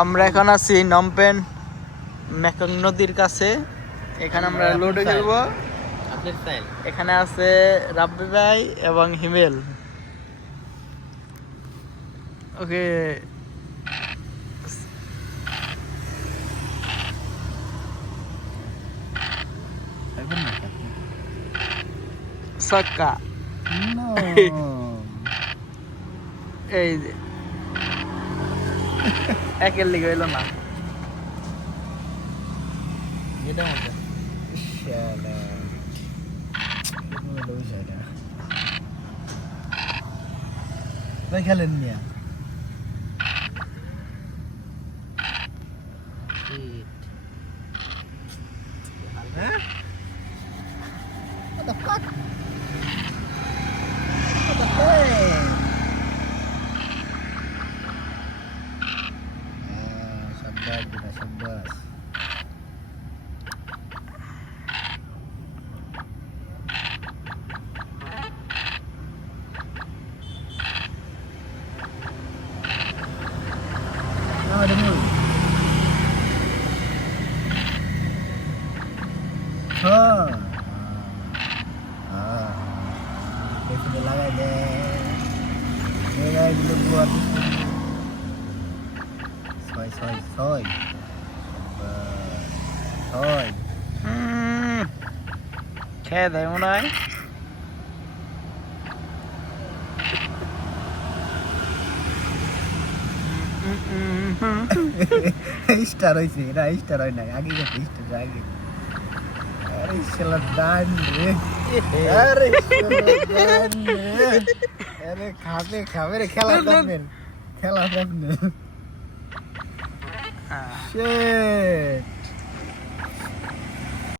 আমরা এখন আছি নমপেন মেকং নদীর কাছে। এখানে আমরা লোড হয়ে যাব। এখানে আছে রাব্বি ভাই এবং হিমেল। ওকে, সক্কা এই যে একের লিগে হইল না। খেলেন মিয়া হ্যাঁ What the fuck? What the fuck? Sabar kita sabar. Ada mulu. Sudah lama deh. Ini belum buat. Soy. খেয়ে দেয় মনে হয়। স্টার হয়েছে, এরা স্টার হয় না, আগে গেছে স্টার আগে। আরে শালা দান রে, আরে শালা দান রে, আরে খাবে রে, খেলা থাকবে। Shit.